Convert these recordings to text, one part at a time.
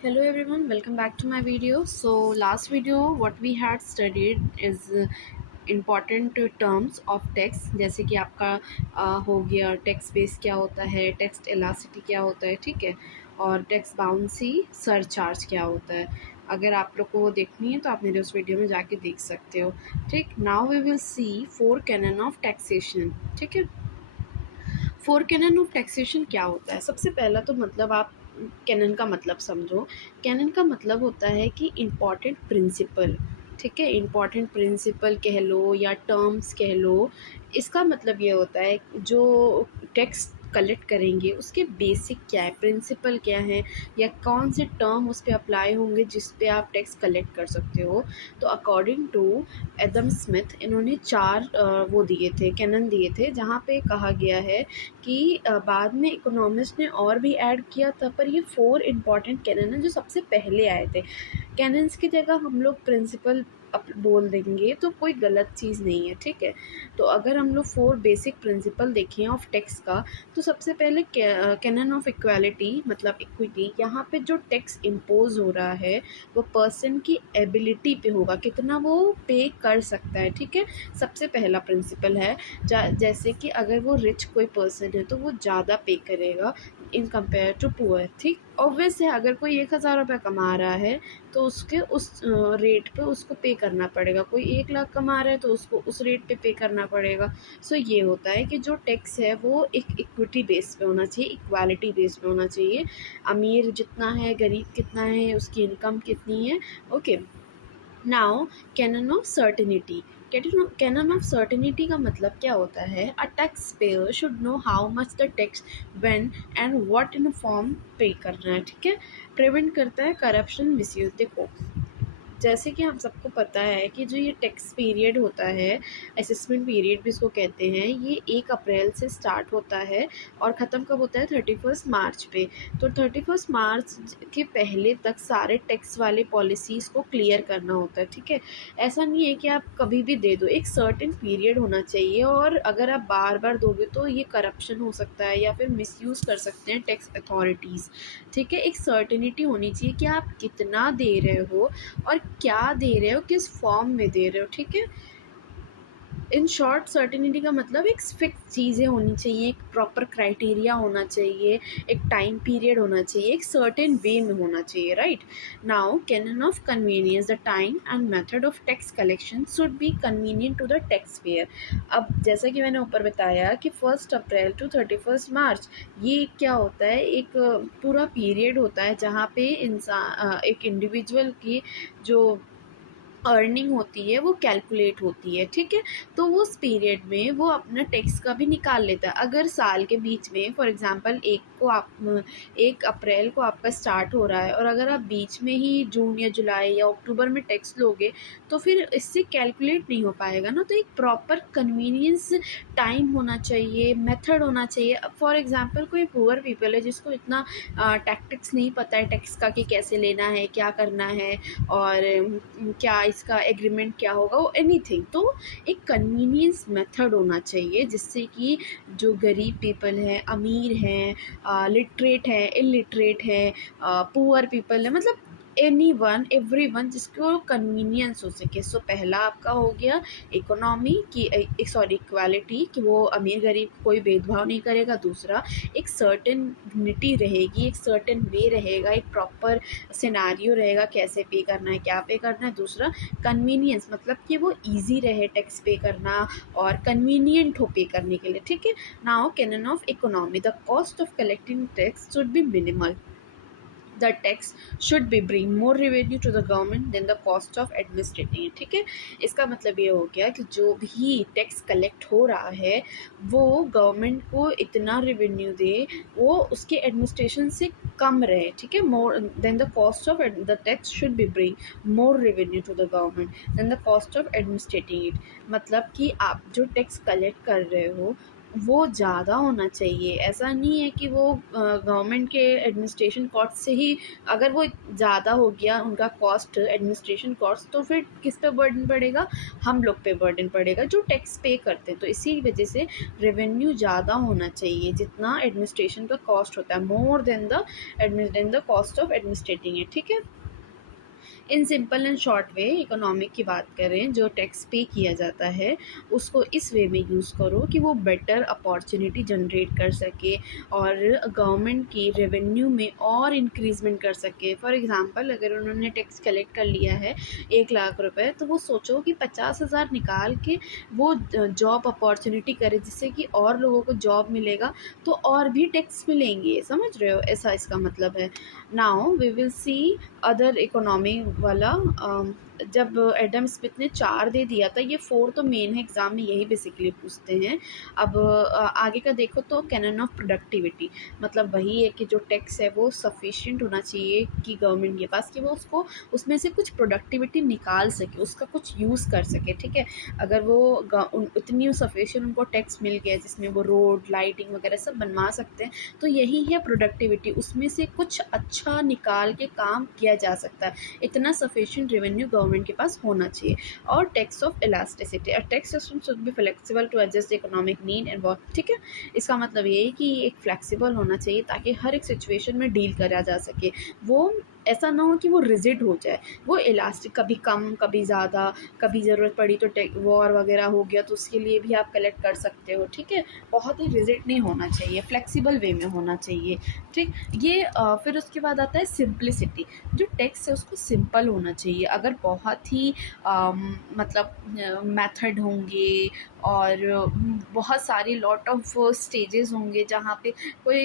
Hello everyone, welcome back to my video. So last video what we had studied is important terms of text, जैसे कि आपका हो गया text base क्या होता है, टेक्स्ट एलासिटी क्या होता है, ठीक है, और टेक्स्ट बाउंसी सरचार्ज क्या होता है। अगर आप लोग को वो देखनी है तो आप मेरे उस वीडियो में जाके देख सकते हो। ठीक, now we will see four canon of taxation. ठीक है, फोर कैनन ऑफ टैक्सेशन क्या होता है? सबसे पहला तो मतलब आप कैनन का मतलब समझो। कैनन का मतलब होता है कि इम्पॉर्टेंट प्रिंसिपल। ठीक है, इम्पॉर्टेंट प्रिंसिपल कह लो या टर्म्स कह लो। इसका मतलब ये होता है जो टेक्स्ट कलेक्ट करेंगे उसके बेसिक क्या है, प्रिंसिपल क्या है, या कौन से टर्म उस पर अप्लाई होंगे जिस पे आप टेक्स्ट कलेक्ट कर सकते हो। तो अकॉर्डिंग टू एडम स्मिथ इन्होंने चार वो दिए थे, कैनन दिए थे, जहाँ पे कहा गया है कि बाद में इकोनॉमिस्ट ने और भी ऐड किया था, पर ये फोर इम्पॉर्टेंट कैनन हैं जो सबसे पहले आए थे। कैनन्स की जगह हम लोग प्रिंसिपल बोल देंगे तो कोई गलत चीज़ नहीं है। ठीक है, तो अगर हम लोग फोर बेसिक प्रिंसिपल देखें ऑफ टैक्स का, तो सबसे पहले कैनन ऑफ इक्वालिटी मतलब इक्विटी। यहाँ पे जो टैक्स इम्पोज हो रहा है वो पर्सन की एबिलिटी पे होगा, कितना वो पे कर सकता है। ठीक है, सबसे पहला प्रिंसिपल है। जैसे कि अगर वो रिच कोई पर्सन है तो वो ज़्यादा पे करेगा इन कंपेयर टू पुअर। ठीक, ऑब्वियस है, अगर कोई 1,000 रुपये कमा रहा है तो उसके उस रेट पे उसको पे करना पड़ेगा। कोई 1 लाख कमा रहा है तो उसको उस रेट पे करना पड़ेगा। सो ये होता है कि जो टैक्स है वो एक इक्विटी बेस पे होना चाहिए, इक्वालिटी बेस पे होना चाहिए। अमीर जितना है, गरीब कितना है, उसकी इनकम कितनी है। Okay, now canon of certainty. Canon of certainty का मतलब क्या होता है? A tax payer should know how much the tax when and what in form पे करना है। ठीक है, प्रिवेंट करता है करप्शन, मिसयूज। देखो, जैसे कि हम सबको पता है कि जो ये टैक्स पीरियड होता है, असेसमेंट पीरियड भी इसको कहते हैं, ये 1 अप्रैल से स्टार्ट होता है और ख़त्म कब होता है? 31 मार्च पे। तो 31 मार्च के पहले तक सारे टैक्स वाले पॉलिसीज़ को क्लियर करना होता है। ठीक है, ऐसा नहीं है कि आप कभी भी दे दो, एक सर्टेन पीरियड होना चाहिए, और अगर आप बार बार दोगे तो ये करप्शन हो सकता है या फिर मिसयूज़ कर सकते हैं टैक्स अथॉरिटीज़। ठीक है, एक सर्टेनिटी होनी चाहिए कि आप कितना दे रहे हो और क्या दे रहे हो, किस फॉर्म में दे रहे हो। ठीक है, इन शॉर्ट सर्टेनिटी का मतलब एक फिक्स चीज़ें होनी चाहिए, एक प्रॉपर क्राइटेरिया होना चाहिए, एक टाइम पीरियड होना चाहिए, एक सर्टेन वे में होना चाहिए। Right, now canon of convenience. The time and method of tax collection should be convenient to the taxpayer. अब जैसा कि मैंने ऊपर बताया कि 1 अप्रैल टू 31 मार्च, ये क्या होता है? एक पूरा पीरियड होता है जहाँ पे इंसान, एक इंडिविजुअल की जो अर्निंग होती है वो कैलकुलेट होती है। ठीक है, तो वो उस पीरियड में वो अपना टैक्स का भी निकाल लेता है। अगर साल के बीच में फॉर एग्जांपल 1 अप्रैल को आपका स्टार्ट हो रहा है और अगर आप बीच में ही जून या जुलाई या अक्टूबर में टैक्स लोगे तो फिर इससे कैलकुलेट नहीं हो पाएगा ना। तो एक प्रॉपर कन्वीनियंस टाइम होना चाहिए, मेथड होना चाहिए। अब फॉर एग्जांपल कोई पुअर पीपल है जिसको इतना टैक्टिक्स नहीं पता है टैक्स का, कि कैसे लेना है, क्या करना है, और क्या इसका एग्रीमेंट क्या होगा, वो एनीथिंग। तो एक कन्वीनियंस मेथड होना चाहिए जिससे कि जो गरीब पीपल है, अमीर हैं, लिटरेट है, इलिटरेट है, पुअर पीपल है, मतलब एनी वन एवरी वन, जिसको कन्वीनियंस हो सके। सो पहला आपका हो गया इकोनॉमी की, सॉरी, इक्वालिटी, कि वो अमीर गरीब कोई भेदभाव नहीं करेगा। दूसरा, एक सर्टेनिटी रहेगी, एक सर्टेन वे रहेगा, एक प्रॉपर सिनारियो रहेगा कैसे पे करना है, क्या पे करना है। दूसरा, कन्वीनियंस, मतलब कि वो ईजी रहे टैक्स पे करना और कन्वीनियंट हो पे करने के लिए। ठीक है, now canon of economy. The cost of collecting tax should B minimal. The tax should be bring more revenue to the government than the cost of administrating it। ठीक है, इसका मतलब ये हो गया कि जो भी टैक्स कलेक्ट हो रहा है वो गवर्नमेंट को इतना रेवेन्यू दे, वो उसके एडमिनिस्ट्रेशन से कम रहे। ठीक है, more than the cost of the tax should be bring more revenue to the government than the cost of administrating it. मतलब कि आप जो टैक्स कलेक्ट कर रहे हो वो ज़्यादा होना चाहिए। ऐसा नहीं है कि वो गवर्नमेंट के एडमिनिस्ट्रेशन कॉस्ट से ही, अगर वो ज़्यादा हो गया उनका कॉस्ट, एडमिनिस्ट्रेशन कॉस्ट, तो फिर किस पे बर्डन पड़ेगा? हम लोग पे बर्डन पड़ेगा जो टैक्स पे करते हैं। तो इसी वजह से रेवेन्यू ज़्यादा होना चाहिए जितना एडमिनिस्ट्रेशन का कॉस्ट होता है, more than the cost of administrating it, ठीक है। In simple and short way economic की बात करें, जो टैक्स पे किया जाता है उसको इस वे में यूज़ करो कि वो बेटर अपॉर्चुनिटी जनरेट कर सके और गवर्नमेंट की रेवेन्यू में और इंक्रीजमेंट कर सके। फॉर एग्ज़ाम्पल, अगर उन्होंने टैक्स कलेक्ट कर लिया है 1 लाख रुपए, तो वो सोचो कि 50,000 निकाल के वो जॉब अपॉर्चुनिटी करे जिससे कि और लोगों को जॉब मिलेगा, तो और भी टैक्स मिलेंगे। समझ रहे हो? ऐसा इसका मतलब है। Now we will see other economy वाला। जब एडम स्मिथ ने 4 दे दिया था, ये 4 तो मेन है, एग्ज़ाम में यही बेसिकली पूछते हैं। अब आगे का देखो तो कैनन ऑफ प्रोडक्टिविटी, मतलब वही है कि जो टैक्स है वो सफिशिएंट होना चाहिए कि गवर्नमेंट के पास, कि वो उसको उसमें से कुछ प्रोडक्टिविटी निकाल सके, उसका कुछ यूज़ कर सके, ठीक है। अगर वो उतनी सफिशिएंट उनको टैक्स मिल गया जिसमें वो रोड, लाइटिंग वगैरह सब बनवा सकते हैं, तो यही है प्रोडक्टिविटी, उसमें से कुछ अच्छा निकाल के काम किया जा सकता है। इतना सफिशिएंट रेवेन्यू गवर्नमेंट के पास होना चाहिए। और tax of elasticity, a tax system should be flexible to adjust economic need and work, ठीक है। इसका मतलब ये है कि एक फ्लेक्सिबल होना चाहिए ताकि हर एक सिचुएशन में डील करा जा सके। वो ऐसा ना हो कि वो रिजिड हो जाए, वो इलास्टिक, कभी कम कभी ज़्यादा, कभी ज़रूरत पड़ी तो वॉर वगैरह हो गया तो उसके लिए भी आप कलेक्ट कर सकते हो, ठीक है। बहुत ही रिजिड नहीं होना चाहिए, फ्लेक्सिबल वे में होना चाहिए, ठीक। ये फिर उसके बाद आता है सिंप्लिसिटी। जो टैक्स है उसको सिंपल होना चाहिए। अगर बहुत ही मतलब मेथड होंगे और बहुत सारी लॉट ऑफ स्टेजेस होंगे जहाँ पे कोई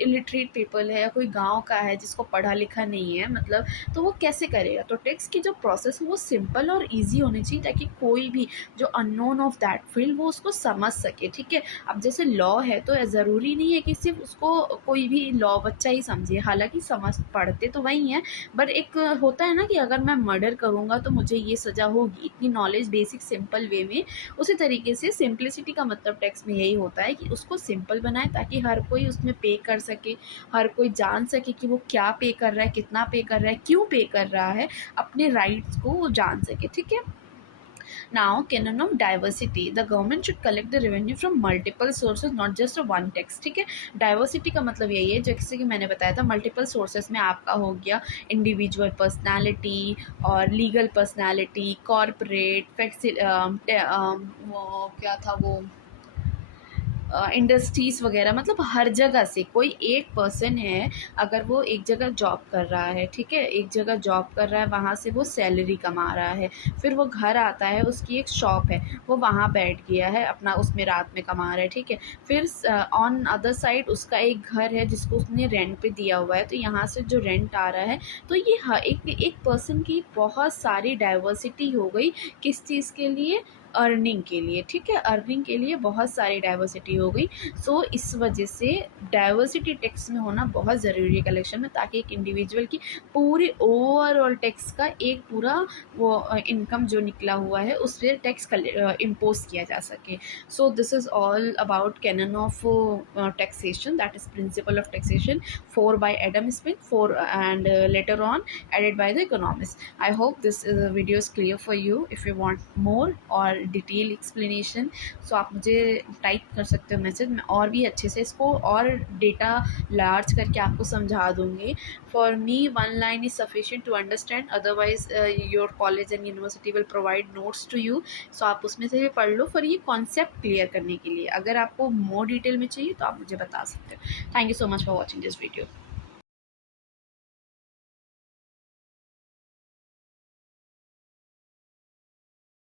इलिटरेट पीपल है या कोई गांव का है जिसको पढ़ा लिखा नहीं है, मतलब, तो वो कैसे करेगा? तो टैक्स की जो प्रोसेस है वो सिंपल और इजी होनी चाहिए ताकि कोई भी जो अननोन ऑफ दैट फील्ड वो उसको समझ सके, ठीक है। अब जैसे लॉ है तो ज़रूरी नहीं है कि सिर्फ उसको कोई भी लॉ बच्चा ही समझे, हालांकि समझ पढ़ते तो वही हैं, बट एक होता है ना कि अगर मैं मर्डर करूँगा तो मुझे ये सज़ा होगी, इतनी नॉलेज बेसिक सिंपल वे में। उसी तरीके से सिंप्लिसिटी का मतलब टैक्स में यही होता है कि उसको सिंपल बनाए ताकि हर कोई उसमें पे कर सके, हर कोई जान सके कि वो क्या पे कर रहा है, कितना पे कर रहा है, क्यों पे कर रहा है, अपने राइट्स को वो जान सके, ठीक है। Now, canon of diversity. The government should collect the revenue from multiple sources, not just one tax. ठीक है। डाइवर्सिटी का मतलब यही है, जैसे कि मैंने बताया था, मल्टीपल सोर्सेज में आपका हो गया इंडिविजुअल पर्सनालिटी और लीगल पर्सनालिटी, कॉरपोरेट, वो क्या था वो, इंडस्ट्रीज़ वगैरह, मतलब हर जगह से कोई एक पर्सन है, अगर वो एक जगह जॉब कर रहा है, ठीक है, एक जगह जॉब कर रहा है, वहाँ से वो सैलरी कमा रहा है, फिर वो घर आता है, उसकी एक शॉप है, वो वहाँ बैठ गया है अपना, उसमें रात में कमा रहा है, ठीक है। फिर ऑन अदर साइड उसका एक घर है जिसको उसने रेंट पे दिया हुआ है, तो यहाँ से जो रेंट आ रहा है, तो ये एक पर्सन की बहुत सारी डाइवर्सिटी हो गई। किस चीज़ के लिए? अर्निंग के लिए, ठीक है, अर्निंग के लिए बहुत सारी डाइवर्सिटी हो गई। सो इस वजह से डाइवर्सिटी टैक्स में होना बहुत ज़रूरी है कलेक्शन में, ताकि एक इंडिविजुअल की पूरी ओवरऑल टैक्स का एक पूरा वो इनकम जो निकला हुआ है उस पर टैक्स इम्पोज किया जा सके। So this is all about cannon of taxation, that is principle of taxation, 4 by Adam Smith, 4 and later on added by the economists. I hope this video is clear for you. If you want more और detail explanation, सो आप मुझे type कर सकते हो message, मैं और भी अच्छे से इसको और डेटा लार्ज करके आपको समझा दूँगी। For me 1 line is sufficient to understand, otherwise your college and university will provide notes to you. So आप उसमें से भी पढ़ लो फॉर ये कॉन्सेप्ट क्लियर करने के लिए। अगर आपको मोर डिटेल में चाहिए तो आप मुझे बता सकते हो। Thank you so much for watching this video.